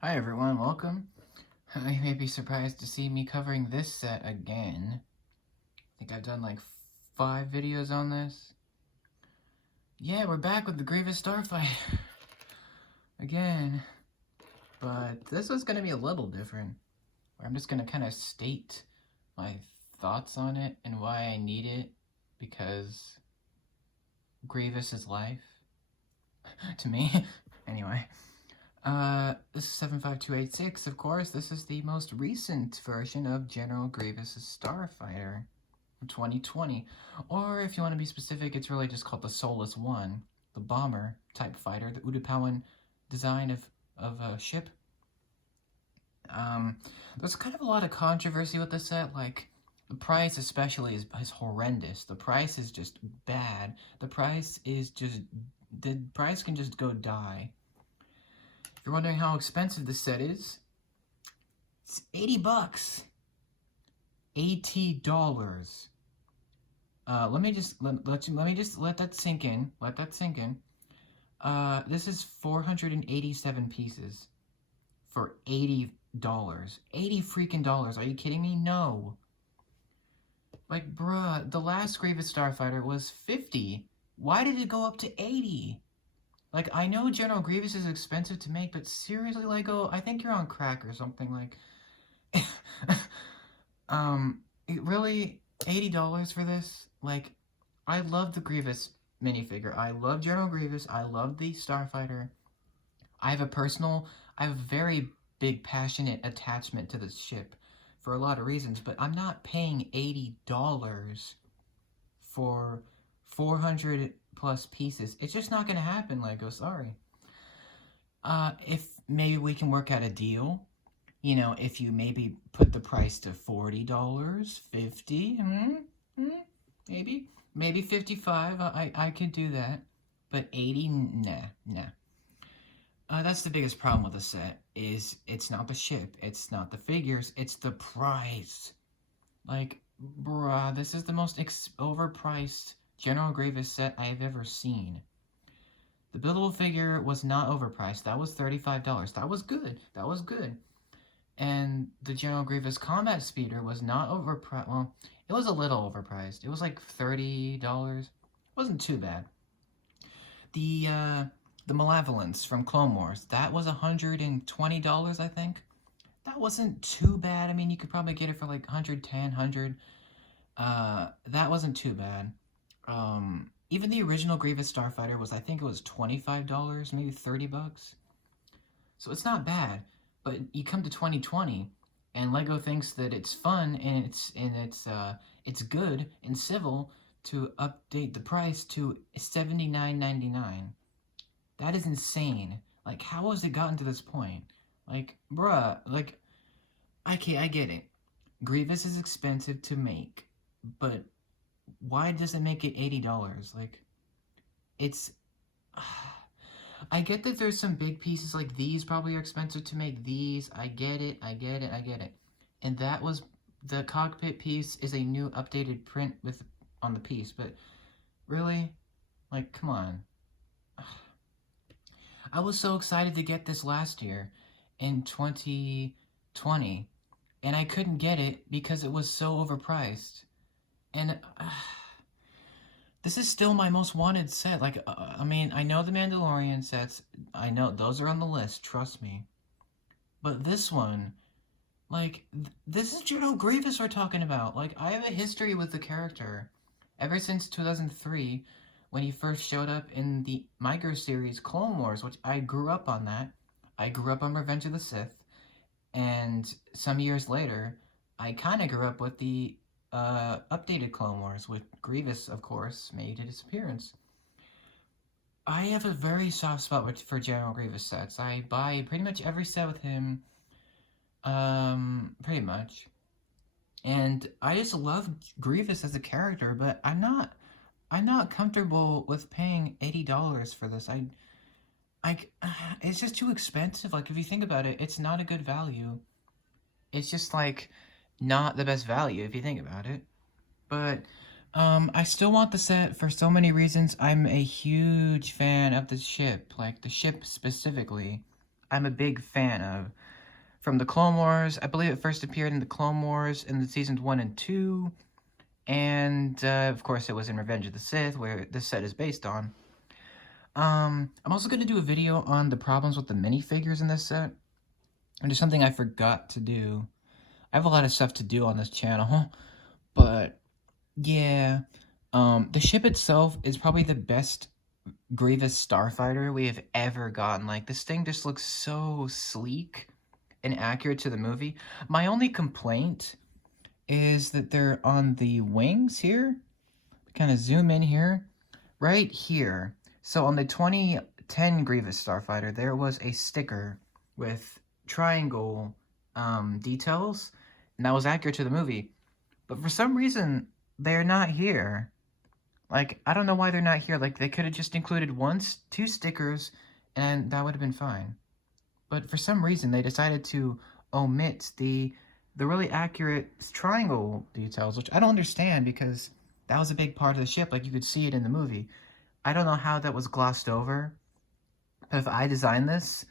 Hi everyone, welcome. You may be surprised to see me covering this set again. I think I've done like 5 videos on this. Yeah, we're back with the Grievous Starfighter again. But this was going to be a little different. Where I'm just going to kind of state my thoughts on it and why I need it. Because Grievous is life. To me. Anyway. This is 75286, of course. This is the most recent version of General Grievous Starfighter from 2020. Or, if you want to be specific, it's really just called the Soulless One, the bomber type fighter, the Udapawan design of a ship. There's kind of a lot of controversy with this set, like, the price especially is horrendous. The price is just bad. The price can just go die. If you're wondering how expensive this set is, it's 80 bucks. $80. Let me just let that sink in. Let that sink in. This is 487 pieces for $80. 80 freaking dollars. Are you kidding me? No. Like, bruh, the last Grievous Starfighter was 50. Why did it go up to 80? Like, I know General Grievous is expensive to make, but seriously, Lego, I think you're on crack or something. Like, really, $80 for this? Like, I love the Grievous minifigure. I love General Grievous. I love the Starfighter. I have a very big, passionate attachment to this ship for a lot of reasons, but I'm not paying $80 for 400 plus pieces. It's just not gonna happen, Lego, sorry. If maybe we can work out a deal, you know, if you maybe put the price to $40, 50, maybe 55, I could do that, but 80, nah. That's the biggest problem with the set, is it's not the ship, it's not the figures, it's the price. Like, bruh, this is the most overpriced General Grievous set I have ever seen. The buildable figure was not overpriced. That was $35. That was good. That was good. And the General Grievous Combat Speeder was not overpriced. Well, it was a little overpriced. It was like $30. Wasn't too bad. The Malevolence from Clone Wars, that was $120, I think. That wasn't too bad. I mean, you could probably get it for like 110, 100. That wasn't too bad. Even the original Grievous Starfighter was, I think it was $25, maybe 30 bucks. So it's not bad, but you come to 2020 and Lego thinks that it's fun and it's good and civil to update the price to $79.99. That is insane. Like, how has it gotten to this point? Like, bruh, like, okay, I get it. Grievous is expensive to make, but why does it make it $80? Like, it's... I get that there's some big pieces like these probably are expensive to make. These, I get it. And that was... The cockpit piece is a new updated print on the piece, but really? Like, come on. I was so excited to get this last year in 2020, and I couldn't get it because it was so overpriced. And this is still my most wanted set. Like, I mean, I know the Mandalorian sets. I know those are on the list, trust me. But this one, like, this is General Grievous we're talking about. Like, I have a history with the character. Ever since 2003, when he first showed up in the Micro series Clone Wars, which I grew up on that. I grew up on Revenge of the Sith. And some years later, I kind of grew up with the updated Clone Wars, with Grievous, of course, made his appearance. I have a very soft spot for General Grievous sets. I buy pretty much every set with him, pretty much. And I just love Grievous as a character, but I'm not comfortable with paying $80 for this. It's just too expensive. Like, if you think about it, it's not a good value. It's just, like, not the best value if you think about it. But, I still want the set for so many reasons. I'm a huge fan of the ship, like, the ship specifically. I'm a big fan of. From the Clone Wars, I believe it first appeared in the Clone Wars in the seasons 1 and 2, and of course it was in Revenge of the Sith, where this set is based on. I'm also going to do a video on the problems with the minifigures in this set, and there's something I forgot to do. I have a lot of stuff to do on this channel, but yeah, the ship itself is probably the best Grievous Starfighter we have ever gotten. Like, this thing just looks so sleek and accurate to the movie. My only complaint is that they're on the wings here. Kind of zoom in here. Right here. So on the 2010 Grievous Starfighter, there was a sticker with triangle details, and that was accurate to the movie. But for some reason, they're not here. Like, I don't know why they're not here. Like, they could have just included two stickers, and that would have been fine. But for some reason, they decided to omit the really accurate triangle details, which I don't understand, because that was a big part of the ship. Like, you could see it in the movie. I don't know how that was glossed over. But if I designed this,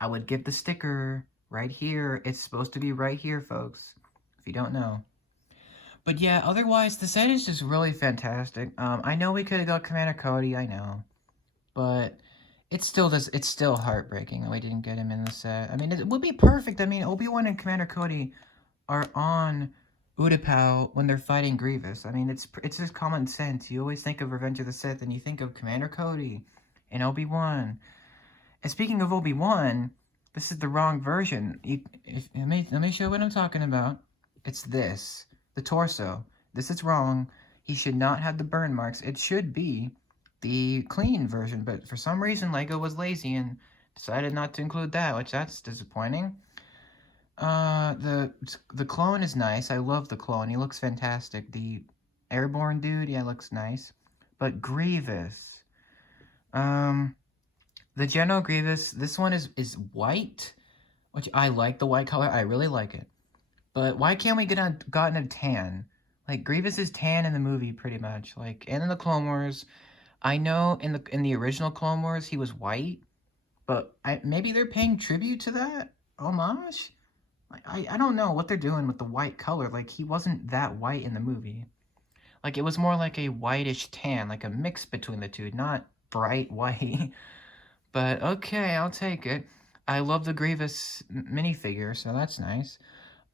I would get the sticker right here. It's supposed to be right here, folks, if you don't know. But yeah, otherwise, the set is just really fantastic. I know we could have got Commander Cody, I know. But it's still heartbreaking that we didn't get him in the set. I mean, it would be perfect. I mean, Obi-Wan and Commander Cody are on Utapau when they're fighting Grievous. I mean, it's just common sense. You always think of Revenge of the Sith, and you think of Commander Cody and Obi-Wan. And speaking of Obi-Wan, this is the wrong version. Let me show what I'm talking about. It's this. The torso. This is wrong. He should not have the burn marks. It should be the clean version, but for some reason LEGO was lazy and decided not to include that, which that's disappointing. The clone is nice. I love the clone. He looks fantastic. The airborne dude, yeah, looks nice. But Grievous. The General Grievous, this one is white, which I like the white color. I really like it. But why can't we gotten a tan? Like, Grievous is tan in the movie, pretty much. Like, and in the Clone Wars, I know in the original Clone Wars he was white, but maybe they're paying tribute to that homage. I don't know what they're doing with the white color. Like, he wasn't that white in the movie. Like, it was more like a whitish tan, like a mix between the two, not bright white. But okay, I'll take it. I love the Grievous minifigure, so that's nice.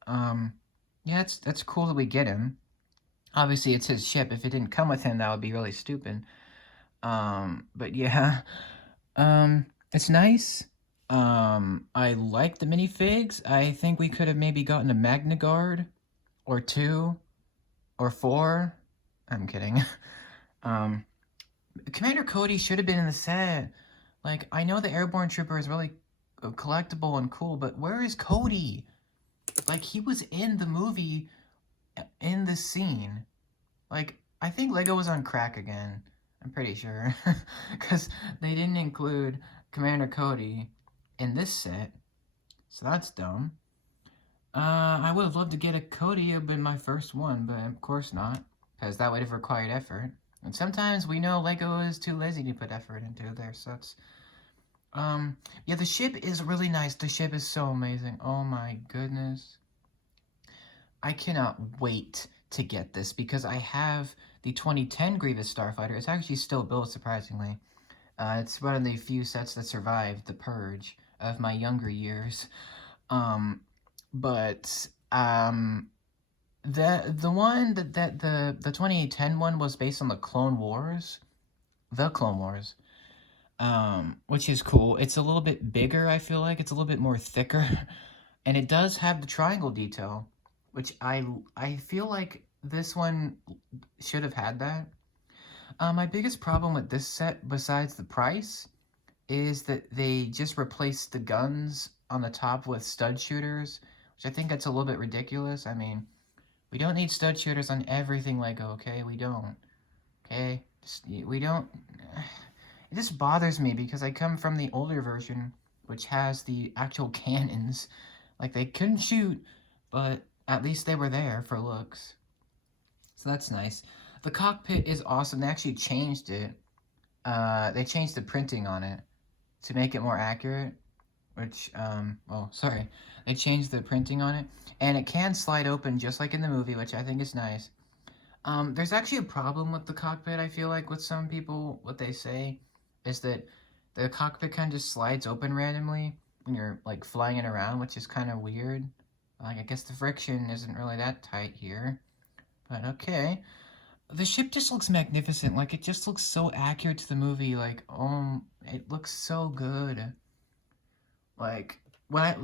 Yeah, that's cool that we get him. Obviously, it's his ship. If it didn't come with him, that would be really stupid. But yeah, it's nice. I like the minifigs. I think we could have maybe gotten a Magna Guard, or 2, or 4. I'm kidding. Commander Cody should have been in the set. Like, I know the Airborne Trooper is really collectible and cool, but where is Cody? Like, he was in the movie, in the scene. Like, I think LEGO was on crack again. I'm pretty sure. Because they didn't include Commander Cody in this set. So that's dumb. I would have loved to get a Cody. It would have been my first one, but of course not. Because that would have required effort. And sometimes we know LEGO is too lazy to put effort into their sets. Yeah, the ship is really nice. The ship is so amazing. Oh my goodness. I cannot wait to get this because I have the 2010 Grievous Starfighter. It's actually still built, surprisingly. It's one of the few sets that survived the purge of my younger years. The one that the 2010 one was based on the Clone Wars. The Clone Wars. Which is cool. It's a little bit bigger, I feel like. It's a little bit more thicker. And it does have the triangle detail, which I feel like this one should have had that. My biggest problem with this set, besides the price, is that they just replaced the guns on the top with stud shooters, which I think that's a little bit ridiculous. I mean, we don't need stud shooters on everything LEGO, okay? We don't. Okay? We don't... It just bothers me because I come from the older version, which has the actual cannons. Like, they couldn't shoot, but at least they were there for looks. So that's nice. The cockpit is awesome. They actually changed it. They changed the printing on it to make it more accurate. which, oh, sorry. They changed the printing on it. And it can slide open just like in the movie, which I think is nice. There's actually a problem with the cockpit, I feel like, with some people. What they say is that the cockpit kind of just slides open randomly when you're, like, flying it around, which is kind of weird. Like, I guess the friction isn't really that tight here. But okay. The ship just looks magnificent. Like, it just looks so accurate to the movie. Like, it looks so good. Like,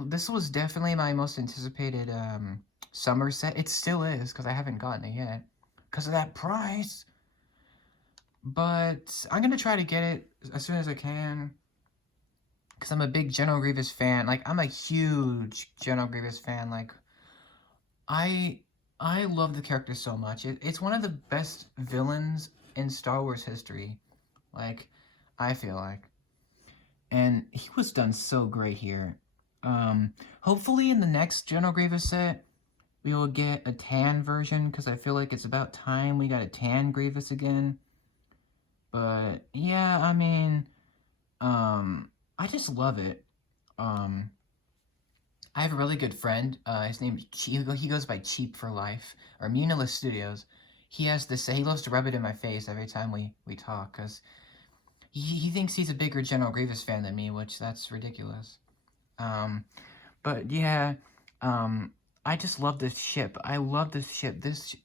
this was definitely my most anticipated, summer set. It still is, because I haven't gotten it yet. Because of that price. But I'm going to try to get it as soon as I can. Because I'm a big General Grievous fan. Like, I'm a huge General Grievous fan. Like, I I love the character so much. It's one of the best villains in Star Wars history. Like, I feel like. And he was done so great here. Hopefully in the next General Grievous set, we will get a tan version, because I feel like it's about time we got a tan Grievous again. But, yeah, I mean, I just love it. Um, I have a really good friend. His name he goes by Cheap for Life, or Munilus Studios. He has this. He loves to rub it in my face every time we talk, because he thinks he's a bigger General Grievous fan than me, which that's ridiculous. Um, but yeah, I just love this ship. I love this ship. This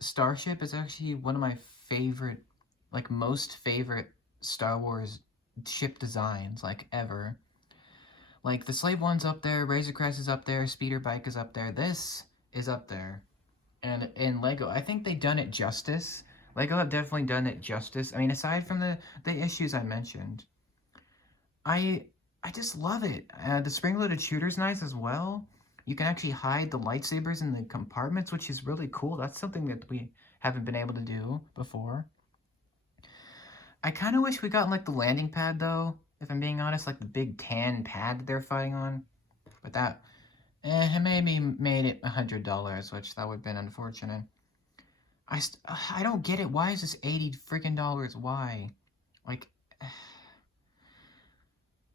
starship is actually one of my favorite, like, most favorite Star Wars ship designs, like, ever. Like, the Slave One's up there, Razor Crest is up there, Speeder Bike is up there. This is up there. And in Lego, I think they've done it justice. Lego have definitely done it justice. I mean, aside from the issues I mentioned, I I just love it. The spring-loaded shooter's nice as well. You can actually hide the lightsabers in the compartments, which is really cool. That's something that we haven't been able to do before. I kind of wish we got, like, the landing pad, though, if I'm being honest, like the big tan pad that they're fighting on. But that, it maybe made it $100, which that would have been unfortunate. I don't get it. Why is this $80 freaking dollars? Why? Like,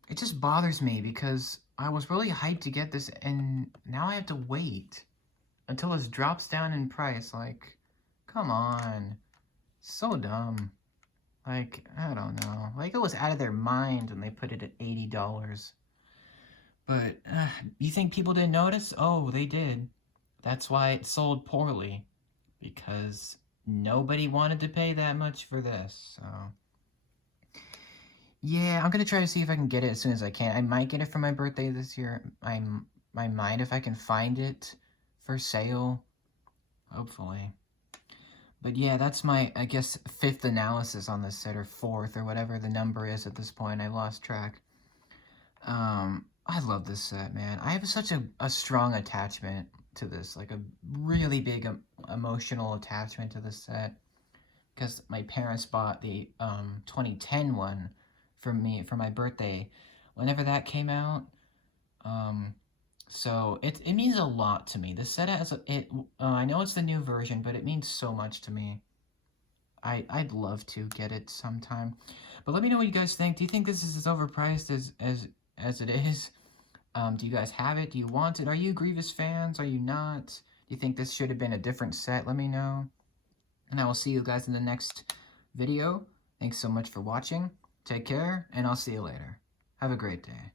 it just bothers me, because I was really hyped to get this, and now I have to wait until this drops down in price. Like, come on. So dumb. Like, I don't know. Like, it was out of their mind when they put it at $80. But, you think people didn't notice? Oh, they did. That's why it sold poorly. Because nobody wanted to pay that much for this, so... Yeah, I'm gonna try to see if I can get it as soon as I can. I might get it for my birthday this year. I might, if I can find it for sale. Hopefully. But yeah, that's my, I guess, 5th analysis on this set, or 4th, or whatever the number is at this point. I lost track. I love this set, man. I have such a strong attachment to this, like a really big emotional attachment to this set, because my parents bought the 2010 one for me for my birthday whenever that came out. So it means a lot to me. The set has I know it's the new version, but it means so much to me. I'd love to get it sometime. But let me know what you guys think. Do you think this is as overpriced as it is? Do you guys have it? Do you want it? Are you Grievous fans? Are you not? Do you think this should have been a different set? Let me know. And I will see you guys in the next video. Thanks so much for watching. Take care, and I'll see you later. Have a great day.